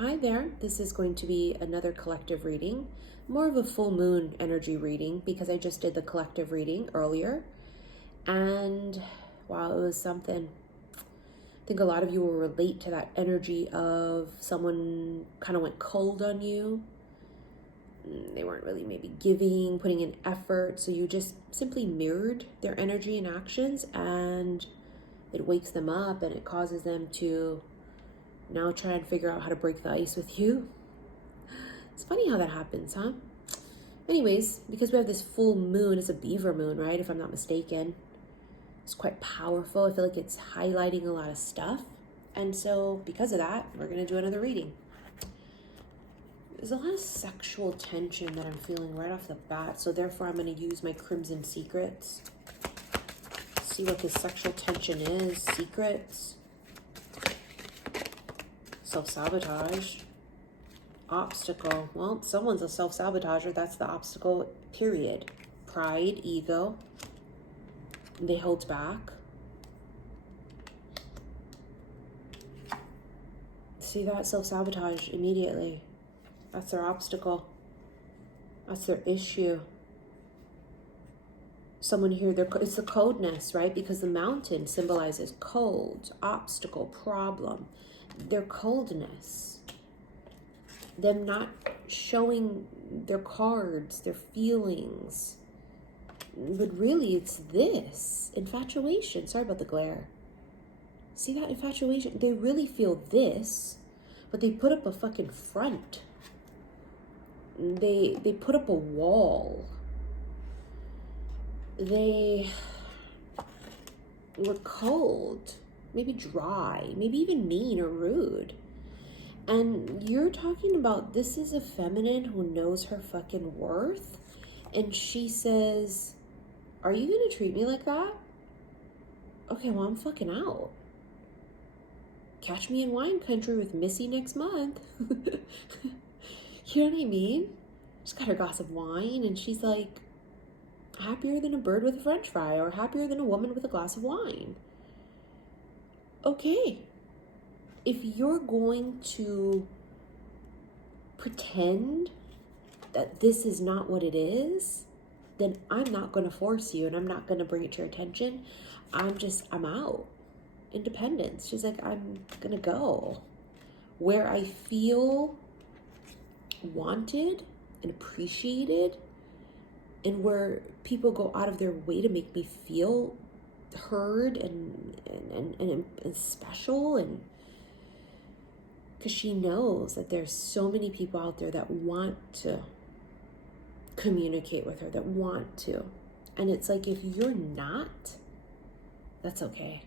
Hi there. This is going to be another collective reading, more of a full moon energy reading because I just did the collective reading earlier. And wow, it was something. I think a lot of you will relate to that energy of someone kind of went cold on you. They weren't really maybe giving, putting in effort. So you just simply mirrored their energy and actions, and it wakes them up and it causes them to now try and figure out how to break the ice with you. It's funny how that happens, huh? Anyways, because we have this full moon, it's a beaver moon, right? If I'm not mistaken. It's quite powerful. I feel like it's highlighting a lot of stuff. And so because of that, we're going to do another reading. There's a lot of sexual tension that I'm feeling right off the bat. So therefore, I'm going to use my Crimson Secrets. See what this sexual tension is. Secrets. Self-sabotage. Obstacle. Well, someone's a self-sabotager. That's the obstacle, period. Pride, ego. They hold back. See that? Self-sabotage immediately. That's their obstacle. That's their issue. Someone here, it's the coldness, right? Because the mountain symbolizes cold, obstacle, problem. Their coldness. Them not showing their cards, their feelings. But really, it's this. Infatuation. Sorry about the glare. See that infatuation? They really feel this, but they put up a fucking front. They put up a wall. They were cold, maybe dry, maybe even mean or rude. And you're talking about this is a feminine who knows her fucking worth. And she says, are you going to treat me like that? Okay, well, I'm fucking out. Catch me in wine country with Missy next month. You know what I mean? She's got her glass of wine and she's like, happier than a bird with a french fry or happier than a woman with a glass of wine. Okay. If you're going to pretend that this is not what it is, then I'm not going to force you and I'm not going to bring it to your attention. I'm out. Independence. She's like, I'm going to go where I feel wanted and appreciated and where people go out of their way to make me feel heard and special. And because she knows that there's so many people out there that want to communicate with her, that want to. And it's like, if you're not, that's okay.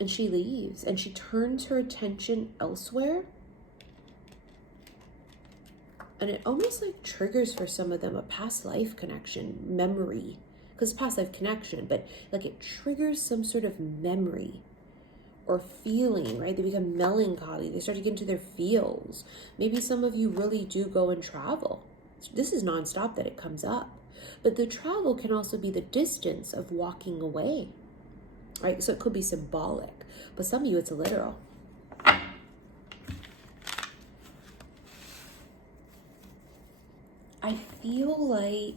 And she leaves and she turns her attention elsewhere. And it almost like triggers for some of them a past life connection, memory. Because it's past life connection, but like it triggers some sort of memory or feeling, right? They become melancholy. They start to get into their feels. Maybe some of you really do go and travel. This is nonstop that it comes up. But the travel can also be the distance of walking away, right? So it could be symbolic, but some of you it's literal. I feel like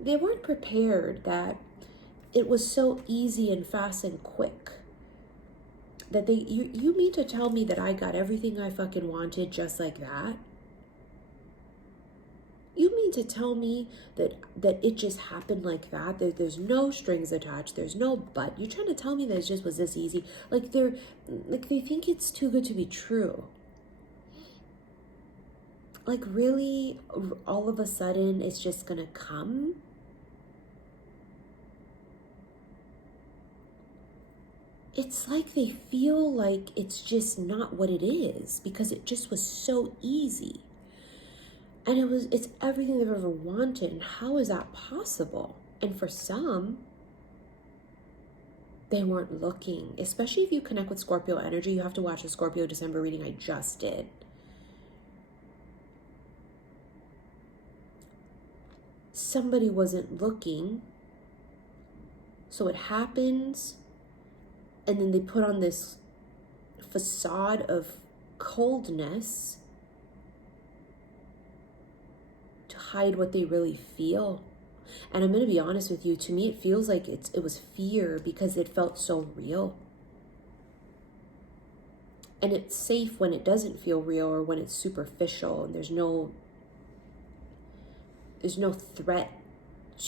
they weren't prepared that it was so easy and fast and quick. That you mean to tell me that I got everything I fucking wanted just like that? You mean to tell me that it just happened like that? There's no strings attached. There's no but. You trying to tell me that it just was this easy? Like they think it's too good to be true. Like really, all of a sudden, it's just gonna come? It's like they feel like it's just not what it is because it just was so easy. And it's everything they've ever wanted. And how is that possible? And for some, They weren't looking. Especially if you connect with Scorpio energy, you have to watch the Scorpio December reading I just did. Somebody wasn't looking. So it happens, and then they put on this facade of coldness to hide what they really feel. And I'm going to be honest with you, to me it feels like it was fear because it felt so real. And it's safe when it doesn't feel real or when it's superficial and there's no threat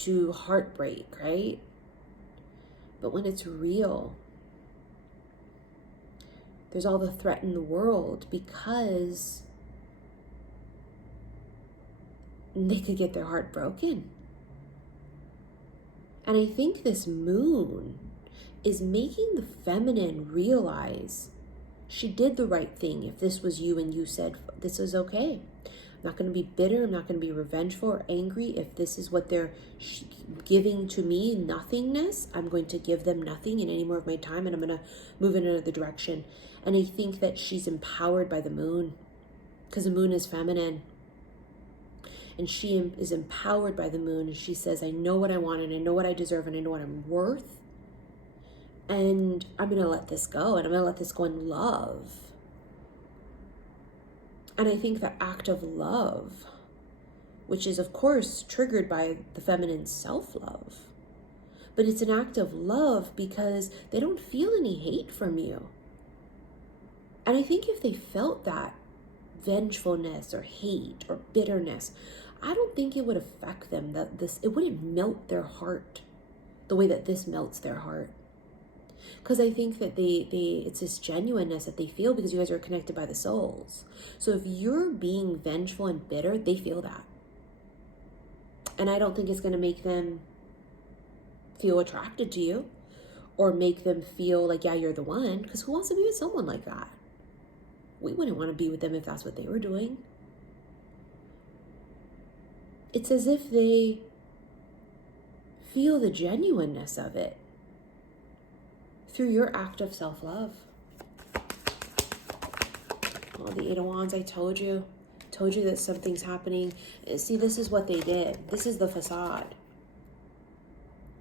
to heartbreak, right? But when it's real, there's all the threat in the world because they could get their heart broken. And I think this moon is making the feminine realize she did the right thing. If this was you and you said, this is okay. I'm not going to be bitter. I'm not going to be revengeful or angry. If this is what they're giving to me, nothingness, I'm going to give them nothing in any more of my time, and I'm going to move in another direction. And I think that she's empowered by the moon because the moon is feminine. And she is empowered by the moon. And she says, I know what I want and I know what I deserve and I know what I'm worth. And I'm going to let this go. And I'm going to let this go in love. And I think the act of love, which is of course triggered by the feminine self-love, but it's an act of love because they don't feel any hate from you. And I think if they felt that vengefulness or hate or bitterness, I don't think it would affect them, it wouldn't melt their heart the way that this melts their heart. Because I think that it's this genuineness that they feel because you guys are connected by the souls. So if you're being vengeful and bitter, they feel that. And I don't think it's going to make them feel attracted to you or make them feel like, yeah, you're the one. Because who wants to be with someone like that? We wouldn't want to be with them if that's what they were doing. It's as if they feel the genuineness of it through your act of self-love. Oh, the Eight of Wands, I told you that something's happening. See, this is what they did. This is the facade.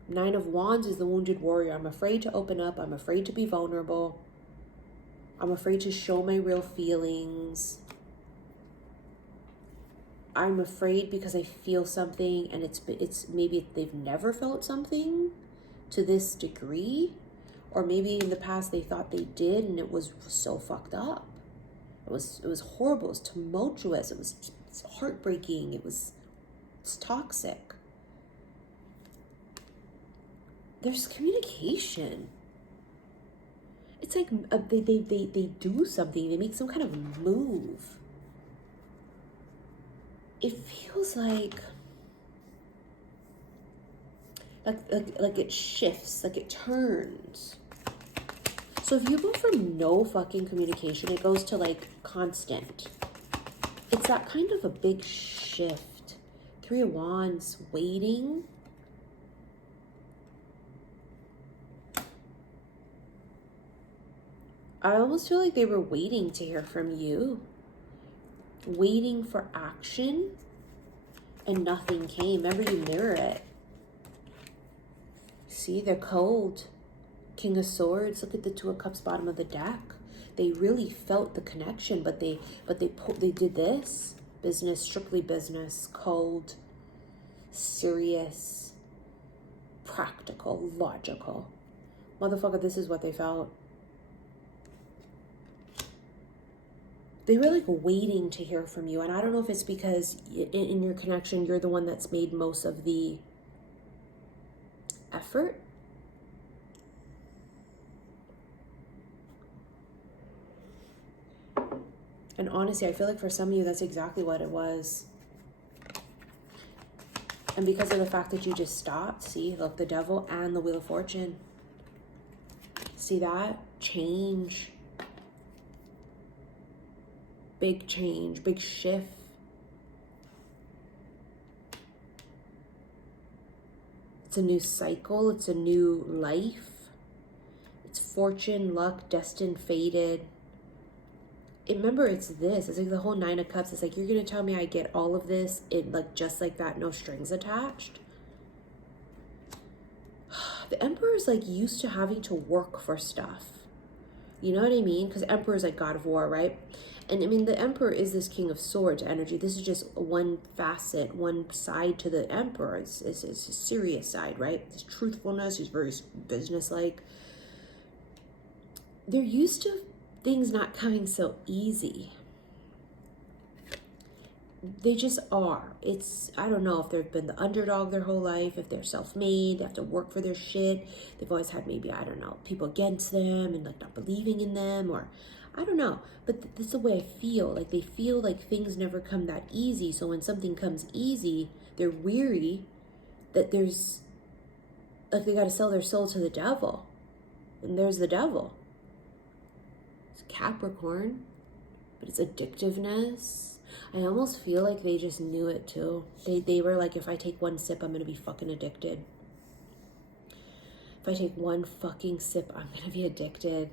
Nine of Wands is the wounded warrior. I'm afraid to open up. I'm afraid to be vulnerable. I'm afraid to show my real feelings. I'm afraid because I feel something and it's maybe they've never felt something to this degree. Or maybe in the past they thought they did and it was so fucked up. It was horrible, it was tumultuous, it was heartbreaking, it's toxic. There's communication. It's like they do something, they make some kind of move. It feels like it shifts, like it turns. So if you go from no fucking communication, it goes to like constant. It's that kind of a big shift. Three of Wands, waiting. I almost feel like they were waiting to hear from you. Waiting for action. And nothing came. Remember, you mirror it. See, they're cold. King of Swords. Look at the Two of Cups, bottom of the deck. They really felt the connection, but they did this. Business, strictly business, cold, serious, practical, logical. Motherfucker, this is what they felt. They were like waiting to hear from you. And I don't know if it's because in your connection, you're the one that's made most of the effort. And honestly, I feel like for some of you, that's exactly what it was. And because of the fact that you just stopped, see, look, the Devil and the Wheel of Fortune. See that? Change. Big change, big shift. It's a new cycle. It's a new life. fortune, luck, destined, fated. Remember, it's like the whole Nine of Cups. It's like, you're gonna tell me I get all of this in like just like that, no strings attached. The Emperor is like used to having to work for stuff. You know what I mean? Because Emperor is like God of War, right? And I mean, the Emperor is this King of Swords energy. This is just one facet, one side to the Emperor. It's a serious side, right? His truthfulness, he's very businesslike. They're used to things not coming so easy. They just are. I don't know if they've been the underdog their whole life, if they're self-made, they have to work for their shit. They've always had maybe, I don't know, people against them and like not believing in them, or I don't know. But this is the way I feel. Like they feel like things never come that easy. So when something comes easy, they're weary that there's, like they got to sell their soul to the devil. And there's the devil. It's Capricorn, but it's addictiveness. I almost feel like they just knew it too. They were like, if I take one sip, I'm going to be fucking addicted. If I take one fucking sip, I'm going to be addicted.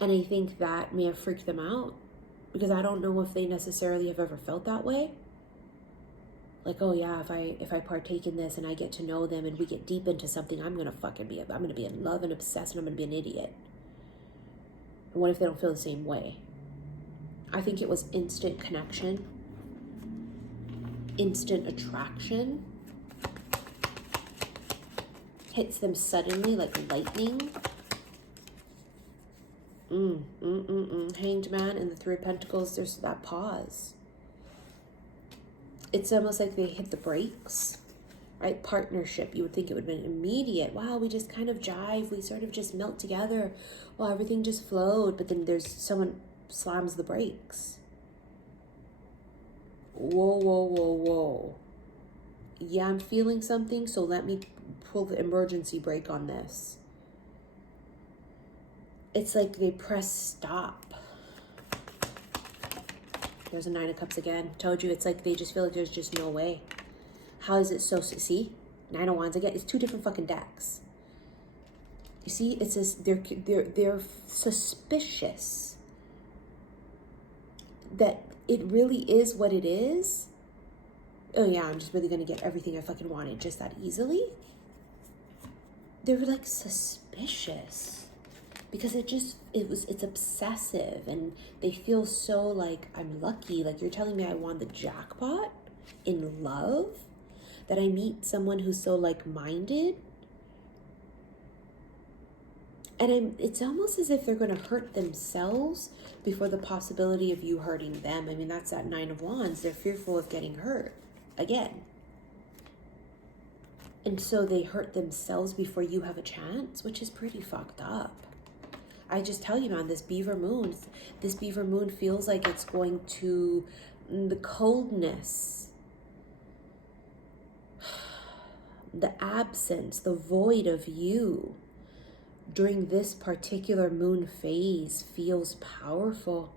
And I think that may have freaked them out, because I don't know if they necessarily have ever felt that way. Like, oh yeah, if I partake in this and I get to know them and we get deep into something, I'm going to be in love and obsessed and I'm going to be an idiot. And what if they don't feel the same way? I think it was instant connection, instant attraction, hits them suddenly like lightning. Hanged Man and the Three of Pentacles, there's that pause. It's almost like they hit the brakes, right? Partnership, you would think it would have been immediate. Wow, we just kind of jive, we sort of just melt together. Well, everything just flowed, but then there's someone slams the brakes. Whoa. Yeah, I'm feeling something, so let me pull the emergency brake on this. It's like they press stop. There's a Nine of Cups again. Told you, it's like they just feel like there's just no way. How is it so, see? Nine of Wands again. It's two different fucking decks. You see, it's this, they're suspicious that it really is what it is. Oh yeah, I'm just really gonna get everything I fucking wanted just that easily. They're like suspicious because it's obsessive, and they feel so like, I'm lucky. Like, you're telling me I won the jackpot in love, that I meet someone who's so like-minded. And it's almost as if they're going to hurt themselves before the possibility of you hurting them. I mean, that's that Nine of Wands. They're fearful of getting hurt again. And so they hurt themselves before you have a chance, which is pretty fucked up. I just tell you, man, this beaver moon feels like it's going to, the coldness, the absence, the void of you during this particular moon phase feels powerful.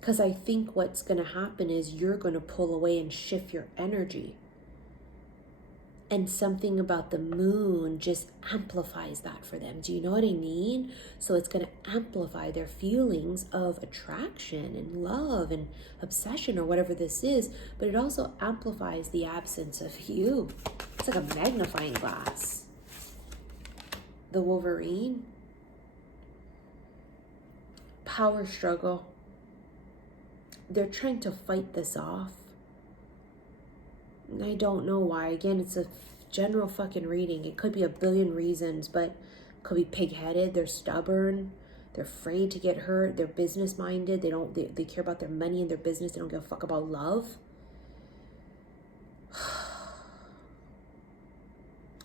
Because I think what's going to happen is you're going to pull away and shift your energy. And something about the moon just amplifies that for them. Do you know what I mean? So it's going to amplify their feelings of attraction and love and obsession or whatever this is. But it also amplifies the absence of you. It's like a magnifying glass. The Wolverine. Power struggle. They're trying to fight this off. I don't know why. Again, it's a general fucking reading. It could be a billion reasons, but it could be pig-headed. They're stubborn. They're afraid to get hurt. They're business-minded. They care about their money and their business. They don't give a fuck about love.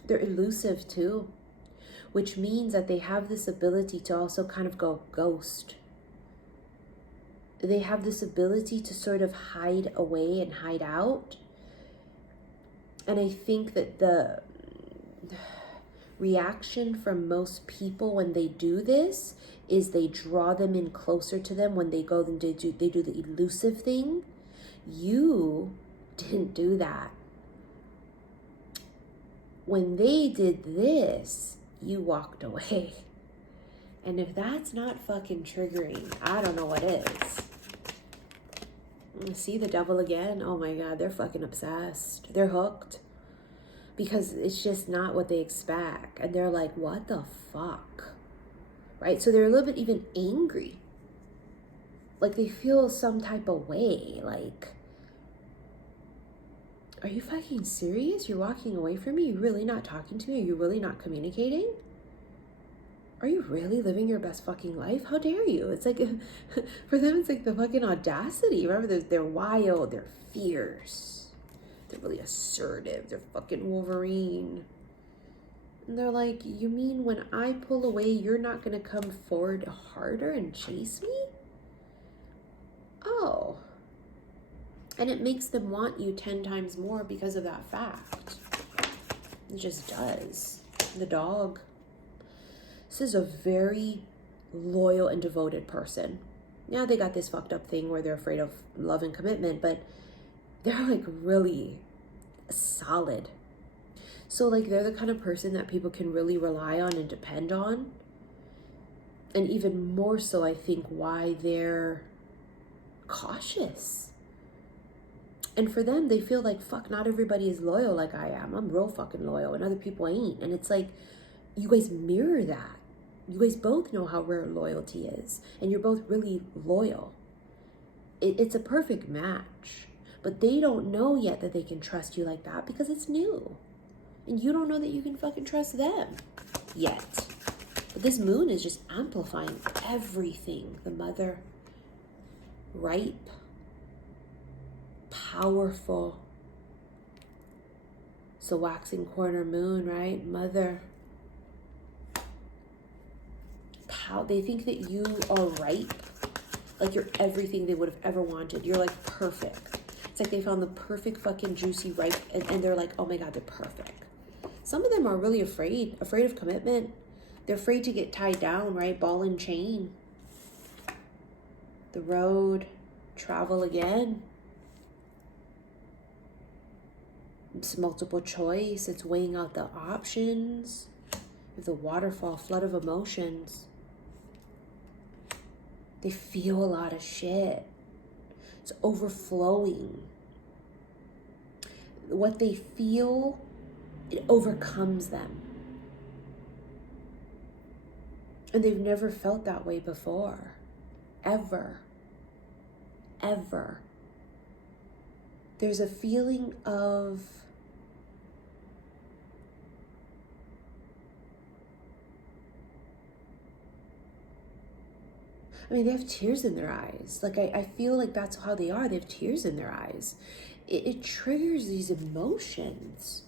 They're elusive too, which means that they have this ability to also kind of go ghost. They have this ability to sort of hide away and hide out. And I think that the reaction from most people when they do this is they draw them in closer to them when they go and they do the elusive thing. You didn't do that. When they did this, you walked away. And if that's not fucking triggering, I don't know what is. See the devil again? Oh my God, they're fucking obsessed. They're hooked. Because it's just not what they expect. And they're like, what the fuck? Right? So they're a little bit even angry. Like they feel some type of way. Like, are you fucking serious? You're walking away from me? You're really not talking to me? Are you really not communicating? Are you really living your best fucking life? How dare you? It's like, for them, it's like the fucking audacity. Remember, they're wild, they're fierce, they're really assertive, they're fucking Wolverine. And they're like, you mean when I pull away, you're not gonna come forward harder and chase me? Oh. And it makes them want you 10 times more because of that fact. It just does. The dog. This is a very loyal and devoted person. Yeah, they got this fucked up thing where they're afraid of love and commitment, but they're like really solid. So like they're the kind of person that people can really rely on and depend on. And even more so, I think, why they're cautious. And for them, they feel like, fuck, not everybody is loyal like I am. I'm real fucking loyal and other people ain't. And it's like, you guys mirror that. You guys both know how rare loyalty is. And you're both really loyal. It's a perfect match. But they don't know yet that they can trust you like that because it's new. And you don't know that you can fucking trust them yet. But this moon is just amplifying everything. The mother, ripe, powerful. So waxing quarter moon, right? Mother. They think that you are ripe, like you're everything they would have ever wanted. You're like perfect. It's like they found the perfect fucking juicy ripe, and they're like, oh my God, they're perfect. Some of them are really afraid of commitment. They're afraid to get tied down, right? Ball and chain. The road, travel again. It's multiple choice. It's weighing out the options. The waterfall, flood of emotions. They feel a lot of shit. It's overflowing. What they feel, it overcomes them. And they've never felt that way before. Ever. Ever. There's a feeling of they have tears in their eyes. Like, I feel like that's how they are. They have tears in their eyes. It triggers these emotions.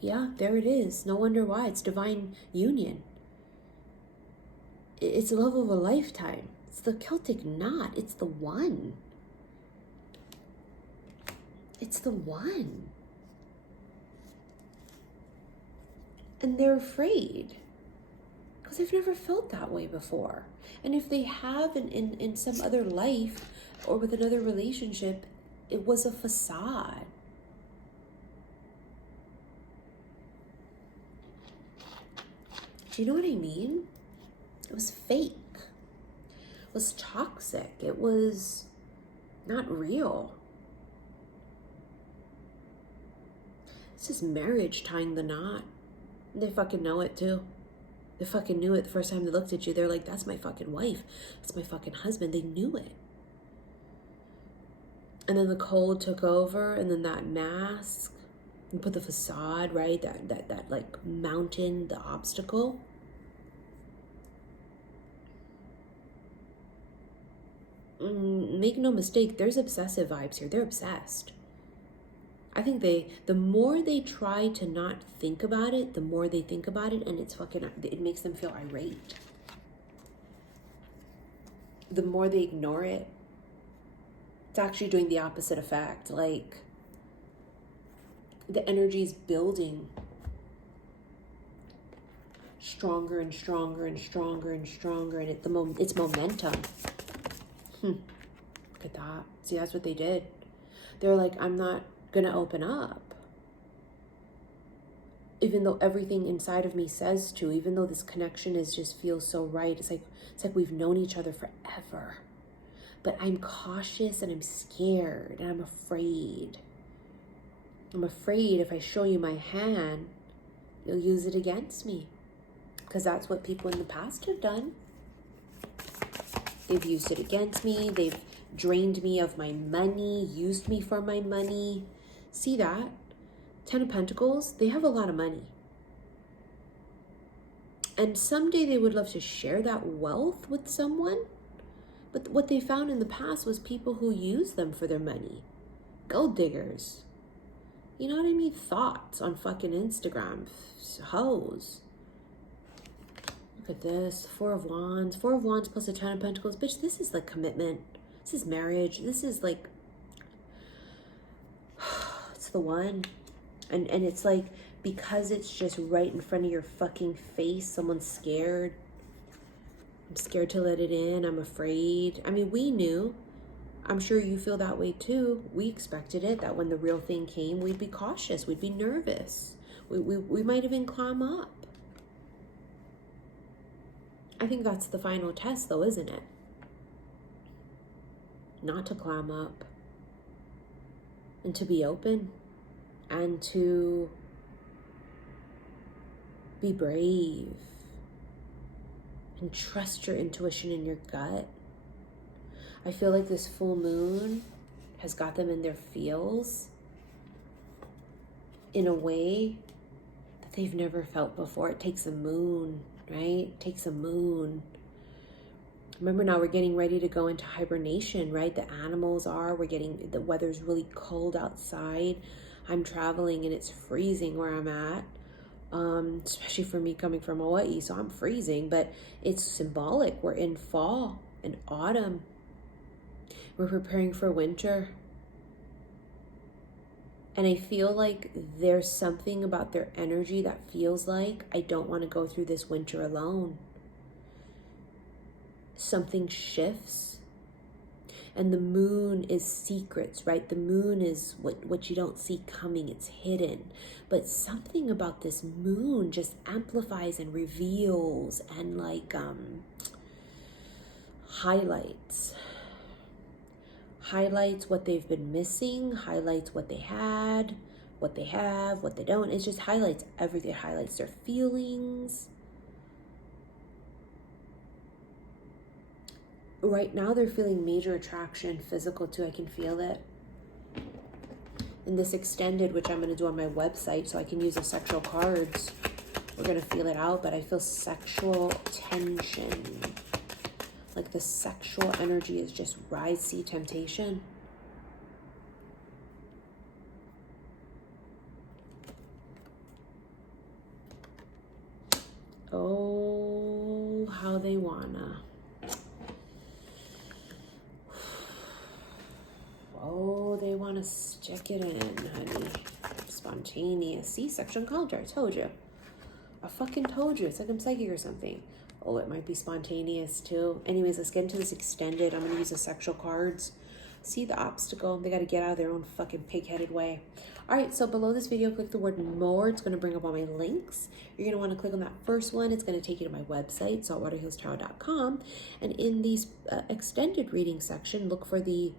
Yeah, there it is. No wonder why. It's divine union. It's the love of a lifetime. It's the Celtic knot. It's the one. It's the one. And they're afraid. Because they've never felt that way before. And if they have in some other life or with another relationship, it was a facade. Do you know what I mean? It was fake. It was toxic. It was not real. It's just marriage tying the knot. They fucking know it too. They fucking knew it the first time they looked at you. They're like, that's my fucking wife. That's my fucking husband. They knew it. And then the cold took over, and then that mask, you put the facade, right? That like mountain, the obstacle. Make no mistake, there's obsessive vibes here. They're obsessed. I think the more they try to not think about it, the more they think about it, and it makes them feel irate. The more they ignore it, it's actually doing the opposite effect. Like, the energy's building stronger and stronger and stronger and stronger, and it's momentum. Look at that. See, that's what they did. They're like, I'm not gonna open up. even though everything inside of me says to, even though this connection is just feels so right. It's like we've known each other forever. But I'm cautious and I'm scared and I'm afraid. I'm afraid if I show you my hand, you'll use it against me. Because that's what people in the past have done. They've used it against me. They've drained me of my money, used me for my money. See that? 10 of Pentacles, they have a lot of money. And someday they would love to share that wealth with someone. But what they found in the past was people who use them for their money. Gold diggers. You know what I mean? Thoughts on fucking Instagram. Hoes. Look at this. 4 of Wands. 4 of Wands plus a 10 of Pentacles. Bitch, this is like commitment. This is marriage. This is like... It's the one. And it's like, because it's just right in front of your fucking face, someone's scared. I'm scared to let it in. I'm afraid. I mean, we knew. I'm sure you feel that way too. We expected it, that when the real thing came, we'd be cautious. We'd be nervous. We might even climb up. I think that's the final test though, isn't it? Not to climb up. And to be open. And to be brave. And trust your intuition and your gut. I feel like this full moon has got them in their feels in a way that they've never felt before. It takes a moon, right? It takes a moon. Remember, now we're getting ready to go into hibernation, right? The animals are, the weather's really cold outside. I'm traveling and it's freezing where I'm at. Especially for me coming from Hawaii, so I'm freezing, but it's symbolic. We're in fall and autumn. We're preparing for winter. And I feel like there's something about their energy that feels like I don't want to go through this winter alone. Something shifts. And the moon is secrets, right? The moon is what you don't see coming. It's hidden. But something about this moon just amplifies and reveals and like highlights what they've been missing, highlights what they had, what they have, what they don't. It just highlights everything. It highlights their feelings. Right now they're feeling major attraction, physical too. I can feel it. In this extended, which I'm going to do on my website so I can use the sexual cards, we're going to feel it out, but I feel sexual tension. Like the sexual energy is just rise, see temptation. Oh, how they wanna. Oh, they want to stick it in, honey. Spontaneous. See, sexual encounter. I told you. I fucking told you. It's like I'm psychic or something. Oh, it might be spontaneous too. Anyways, let's get into this extended. I'm going to use the sexual cards. See the obstacle. They got to get out of their own fucking pig-headed way. All right, so below this video, click the word more. It's going to bring up all my links. You're going to want to click on that first one. It's going to take you to my website, saltwaterhillstarot.com. And in the extended reading section, look for the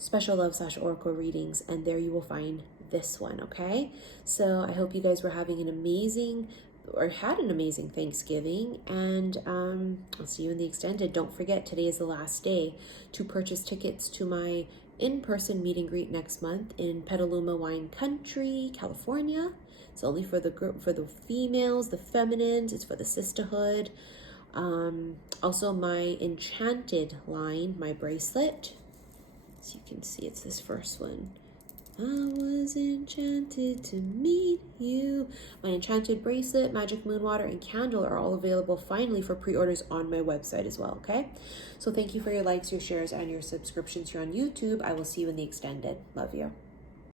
special love / oracle readings, and there you will find this one. Okay, so I hope you guys were having an amazing Thanksgiving, and I'll see you in the extended. Don't forget, today is the last day to purchase tickets to my in-person meet and greet next month in Petaluma Wine Country, California. It's only for the group, for the females, the feminines. It's for the sisterhood. Also my enchanted line, my bracelet. So you can see it's this first one. I was enchanted to meet you. My enchanted bracelet, magic moon water, and candle are all available finally for pre-orders on my website as well, okay? So thank you for your likes, your shares, and your subscriptions here on YouTube. I will see you in the extended. Love you.